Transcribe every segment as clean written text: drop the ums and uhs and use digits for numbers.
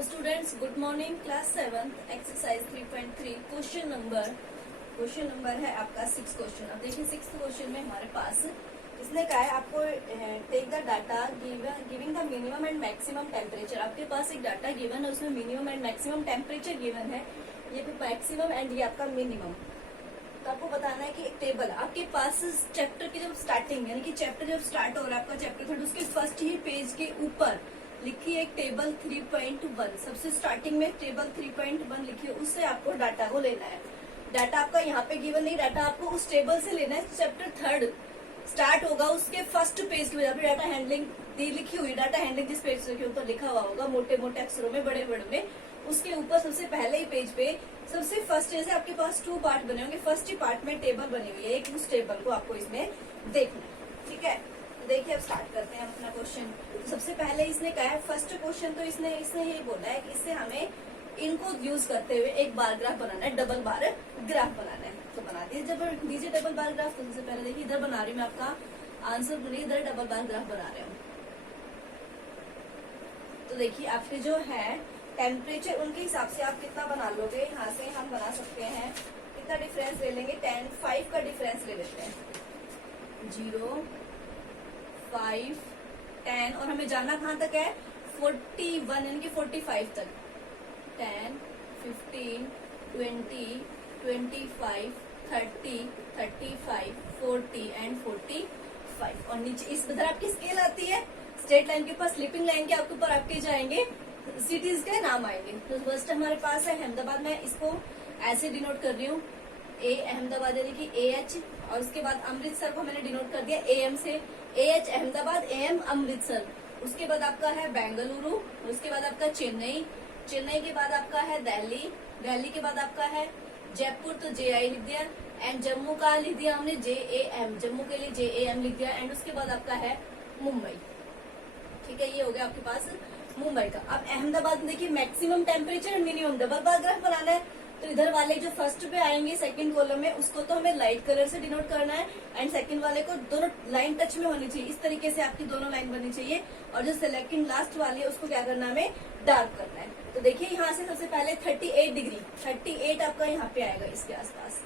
Hello students, good morning. Class 7 exercise 3.3 question number है आपका 6 question. अब देखिए 6th क्वेश्चन में हमारे पास इसने कहा है आपको take the data giving the minimum and maximum temperature. आपके पास एक डाटा गिवन है, उसमें minimum and maximum temperature given है, ये मैक्सिमम एंड ये आपका मिनिमम। तो आपको बताना है कि एक टेबल आपके पास चैप्टर की जब स्टार्टिंग यानी कि चैप्टर जब स्टार्ट हो रहा है आपका चैप्टर 3, उसके फर्स्ट ही पेज के ऊपर लिखिए एक टेबल 3.1। सबसे स्टार्टिंग में टेबल 3.1 लिखिए, उससे आपको डाटा को लेना है। डाटा आपका यहाँ पे गिवन नहीं, डाटा आपको उस टेबल से लेना है। चैप्टर 3 स्टार्ट होगा, उसके फर्स्ट पेज के ऊपर डाटा हैंडलिंग दी लिखी हुई, डाटा हैंडलिंग जिस पेज के ऊपर लिखा हुआ होगा मोटे मोटे अक्षरों में, बड़े बड़े में, उसके ऊपर सबसे पहले ही पेज पे सबसे फर्स्ट जैसे आपके पास 2 पार्ट बने होंगे, फर्स्ट ही पार्ट में टेबल बनी हुई है, एक उस टेबल को आपको इसमें देखना है। ठीक है, तो देखिए अब स्टार्ट करते हैं अपना क्वेश्चन। तो सबसे पहले इसने कहा है फर्स्ट क्वेश्चन, तो इसने ये बोला है कि इससे हमें इनको यूज करते हुए एक बार ग्राफ बनाना है, डबल बार ग्राफ बनाना है। तो बना दीजिए डबल बार ग्राफ। तो सबसे पहले देखिए इधर बना रही हूँ, मैं आपका आंसर बनी, इधर डबल बार ग्राफ बना रहे हूँ। तो देखिए आपके जो है टेम्परेचर, उनके हिसाब से आप कितना बना लोगे, यहाँ से हम बना सकते हैं। कितना डिफरेंस ले लेंगे, 10, 5 का डिफरेंस ले लेते हैं। 0, 5, 10 और हमें जाना कहाँ तक है, 41 यानी कि 45 तक। 10, 15, 20, 25, 30, 35, 40 एंड 45। और नीचे इस तरह आपकी स्केल आती है, स्ट्रेट लाइन के पास स्लिपिंग लाइन के आपके ऊपर आपके जाएंगे सिटीज के नाम आएंगे। तो फर्स्ट हमारे पास है अहमदाबाद, मैं इसको ऐसे डिनोट कर रही हूँ, ए अहमदाबाद यानी कि AH, और उसके बाद अमृतसर को मैंने डिनोट कर दिया AM से, AH अहमदाबाद, AM अमृतसर। उसके बाद आपका है बेंगलुरु, उसके बाद आपका चेन्नई, चेन्नई के बाद आपका है दिल्ली, दिल्ली के बाद आपका है जयपुर, तो JI लिख दिया। एंड जम्मू का लिख दिया हमने JAM, जम्मू के लिए JAM लिख दिया। एंड उसके बाद आपका है मुंबई। ठीक है, ये हो गया आपके पास मुंबई का। अब अहमदाबाद में देखिए maximum temperature minimum double bar graph बनाना है। तो इधर वाले जो फर्स्ट पे आएंगे सेकंड कॉलम में, उसको तो हमें लाइट कलर से डिनोट करना है, एंड सेकंड वाले को दोनों लाइन टच में होनी चाहिए। इस तरीके से आपकी दोनों लाइन बननी चाहिए। और जो सेलेक्टिंग लास्ट वाली है उसको क्या करना है, हमें डार्क करना है। तो देखिए यहाँ से सबसे पहले 38 डिग्री, 38 आपका यहाँ पे आएगा, इसके आसपास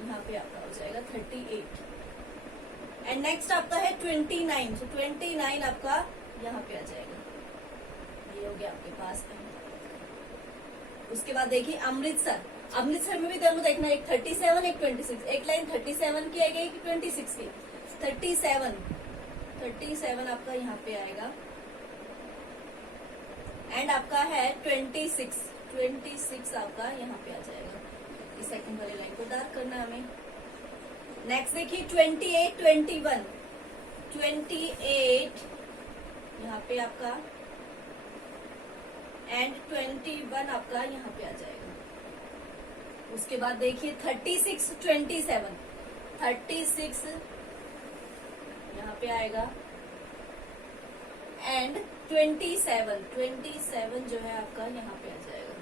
यहाँ पे आपका हो जाएगा 38। एंड नेक्स्ट आपका है 29, तो 29 आपका यहाँ पे आ जाएगा, ये हो गया आपके पास। उसके बाद देखिए अमृतसर, अमृतसर में भी दोनों देखना, एक 37 एक 26, एक लाइन 37 की आएगी एक 26 की। 37 आपका यहाँ पे आएगा। एंड आपका है 26 आपका यहाँ पे आ जाएगा। इस सेकंड वाली लाइन को डार्क करना है हमें। नेक्स्ट देखिए 28 यहाँ पे आपका, एंड 21 आपका यहाँ पे आ जाएगा। उसके बाद देखिए 36 यहाँ पे आएगा। एंड 27 जो है आपका यहाँ पे आ जाएगा।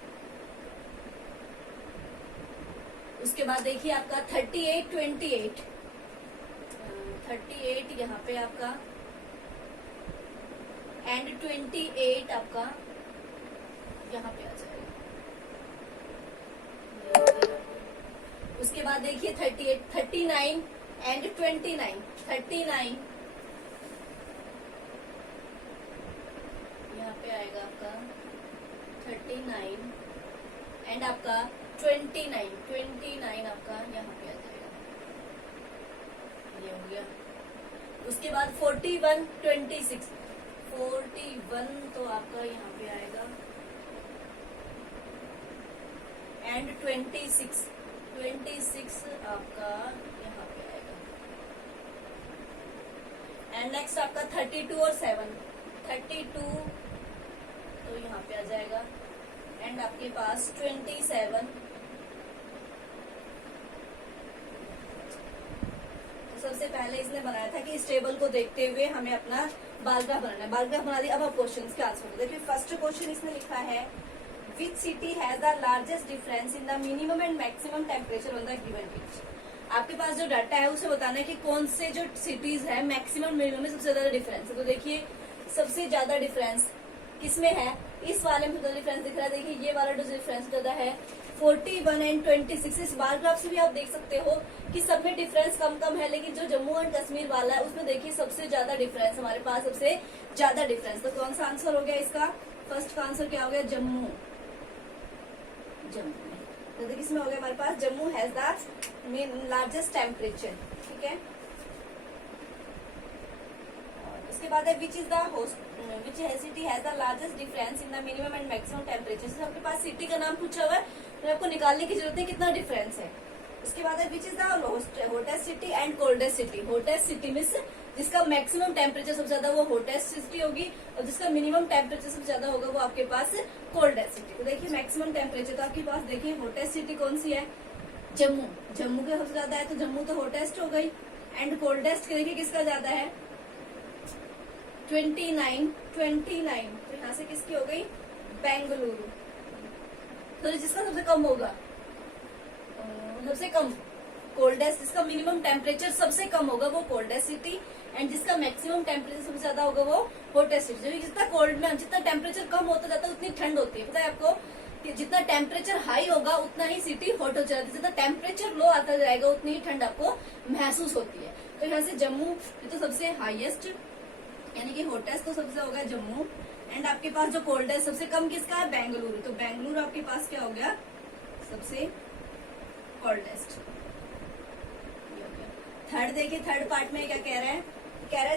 उसके बाद देखिए आपका 38 यहाँ पे आपका, एंड 28 आपका यहाँ पे आ जाएगा। उसके बाद देखिए 38, 39 एंड 29, 39 यहाँ पे आएगा आपका 39 एंड आपका 29 आपका यहाँ पे आ जाएगा, ये हो गया। उसके बाद 41 तो आपका यहाँ पे आएगा। एंड 26 आपका यहाँ पे आएगा। एंड नेक्स्ट आपका 32 और 7, 32 तो यहाँ पे आ जाएगा। एंड आपके पास 27, तो सबसे पहले इसने बनाया था कि इस टेबल को देखते हुए हमें अपना बार ग्राफ बनाना है। बार ग्राफ बना दिया। अब आप क्वेश्चन के आंसर देखिए। फर्स्ट क्वेश्चन इसने लिखा है Which city has the largest difference in the minimum and maximum temperature on the given date? आपके पास जो डाटा है उसे बताना है कि कौन से जो सिटीज है मैक्सिमम मिनिमम में सबसे ज्यादा डिफरेंस है। तो देखिए सबसे ज्यादा डिफरेंस किसमें है, इस वाले में ज्यादा डिफरेंस दिख रहा है। देखिए ये वाला जो डिफरेंस ज्यादा है 41 एंड 26। इस बार ग्राफ से भी आप देख सकते हो कि सब में डिफरेंस कम कम है, लेकिन जो जम्मू एंड कश्मीर वाला है उसमें देखिए सबसे ज्यादा डिफरेंस, हमारे पास सबसे ज्यादा डिफरेंस। तो कौन सा आंसर हो गया इसका, फर्स्ट का आंसर क्या हो गया, जम्मू। जम्मू तो देखिए इसमें हो गया हमारे पास Jammu has the largest temperature, ठीक है। उसके बाद है which city has the largest difference in the minimum and maximum temperature. आपके पास सिटी का नाम पूछा हुआ है तो आपको निकालने की जरूरत है कितना डिफरेंस है। उसके बाद है which is the hottest city and coldest city. Hottest city means जिसका मैक्सिमम टेम्परेचर सबसे ज्यादा वो हॉटेस्ट सिटी होगी, और जिसका मिनिमम टेम्परेचर सबसे ज्यादा होगा वो आपके पास कोल्डेस्ट सिटी। तो देखिए मैक्सिमम टेम्परेचर तो आपके पास देखिए हॉटेस्ट सिटी कौन सी है, जम्मू। जम्मू का सबसे ज्यादा है तो जम्मू तो हॉटेस्ट हो गई। एंड कोल्डेस्ट देखिए किसका ज्यादा है, 29। तो यहाँ से किसकी हो गई, बेंगलुरु। तो जिसका सबसे कम होगा, सबसे कम कोल्डेस्ट, जिसका मिनिमम टेम्परेचर सबसे कम होगा वो कोल्डेस्ट सिटी, एंड जिसका मैक्सिमम टेम्परेचर सबसे ज्यादा होगा वो हॉटेस्ट सिटी। जितना कोल्ड में जितना टेम्परेचर कम होता जाता है उतनी ठंड होती है, पता है आपको कि जितना टेम्परेचर हाई होगा उतना ही सिटी हॉट हो जाती है, जितना टेम्परेचर लो आता जाएगा उतनी ही ठंड आपको महसूस होती है। तो यहाँ से जम्मू ये तो सबसे हाईएस्ट यानी कि हॉटेस्ट तो सबसे होगा जम्मू, एंड आपके पास जो कोल्डेस्ट सबसे कम किसका है, बेंगलुरु। तो बेंगलुरु आपके पास क्या हो गया, सबसे कोल्डेस्ट। थर्ड देखिए, थर्ड पार्ट में क्या कह रहा है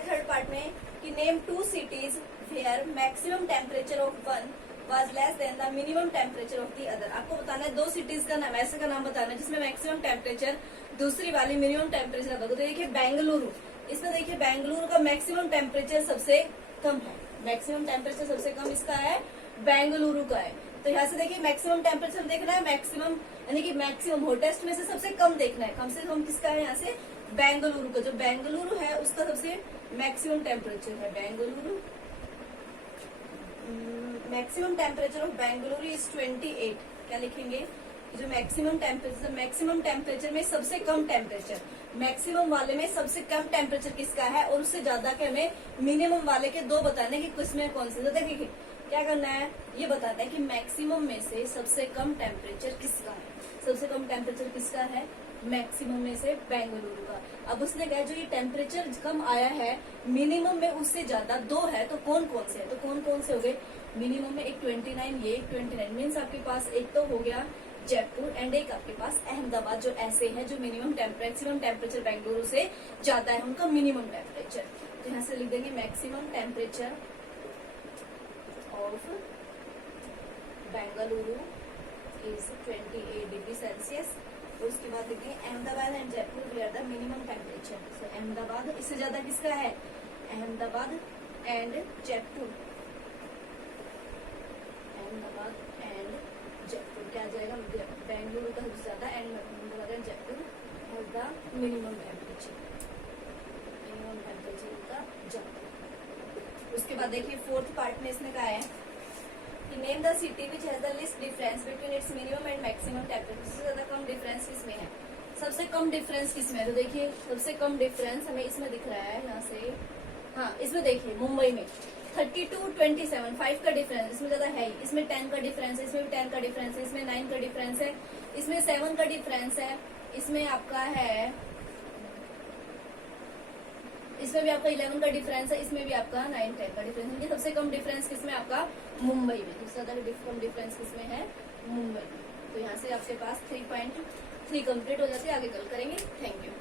थर्ड पार्ट में कि name 2 cities where maximum temperature of one was less than the minimum temperature of the other. आपको बताना है 2 cities का नाम, ऐसे का नाम बताना है जिसमें मैक्सिमम टेम्परेचर दूसरी वाली मिनिमम टेम्परेचर होगा। तो देखिए बेंगलुरु, इसमें देखिए बेंगलुरु का मैक्सिमम टेम्परेचर सबसे कम है, मैक्सिमम टेम्परेचर सबसे कम इसका है, बेंगलुरु का है। तो यहाँ से देखिए मैक्सिमम टेम्परेचर देखना है, मैक्सिमम यानी कि मैक्सिमम हॉटेस्ट में से सबसे कम देखना है, कम से कम किसका है, यहाँ से बेंगलुरु का। जो बेंगलुरु है उसका सबसे मैक्सिमम टेम्परेचर है Bengaluru. Maximum temperature of Bengaluru is 28। क्या लिखेंगे, जो मैक्सिमम टेम्परेचर में सबसे कम टेम्परेचर, मैक्सिमम वाले में सबसे कम टेम्परेचर किसका है, और उससे ज्यादा के हमें मिनिमम वाले के 2 बताने की किसमें कौन से। तो देखिए क्या करना है, ये बताना है कि मैक्सिमम में से सबसे कम टेम्परेचर किसका है, सबसे कम टेम्परेचर किसका है, मैक्सिमम में से बेंगलुरु का। अब उसने कहा जो ये टेम्परेचर कम आया है मिनिमम में उससे ज्यादा 2 है, तो कौन कौन से है, तो कौन कौन से हो गए, मिनिमम में एक 29, ये एक 29 मीन्स आपके पास एक तो हो गया जयपुर, एंड एक आपके पास अहमदाबाद, जो ऐसे हैं जो मैक्सिमम टेम्परेचर बेंगलुरु से ज्यादा है उनका मिनिमम टेम्परेचर। तो यहाँ से लिख देंगे maximum temperature of Bengaluru is 28 degree Celsius. तो उसके बाद देखिए Ahmedabad and Jaipur where the minimum temperature. So Ahmedabad, इससे ज्यादा किसका है, अहमदाबाद एंड जयपुर, अहमदाबाद एंड जयपुर क्या आ जाएगा, बेंगलुरु का सबसे ज्यादा and Ahmedabad and Jaipur has the minimum temperature का जयपुर। उसके बाद देखिए फोर्थ पार्ट में इसने कहा है कि name the city which has the list difference between its minimum and maximum temperature. सबसे ज्यादा कम डिफरेंस किसमें है, सबसे कम डिफरेंस किसमें है, तो देखिए सबसे कम डिफरेंस हमें इसमें दिख रहा है यहाँ से, हाँ इसमें देखिए मुंबई में 32, 27, 5 का डिफरेंस इसमें ज्यादा है, इसमें 10 का डिफरेंस है, इसमें भी 10 का डिफरेंस है, इसमें 9 का डिफरेंस है, इसमें 7 का डिफरेंस है, इसमें आपका है, इसमें भी आपका 11 का डिफरेंस है, इसमें भी आपका 9, 10 का डिफरेंस है। सबसे कम डिफरेंस किसमें आपका, मुंबई में। सबसे ज्यादा कम डिफरेंस किसमें है, मुंबई में। तो यहाँ से आपके पास 3.3 कंप्लीट हो जाती है, आगे कल करेंगे। Thank you.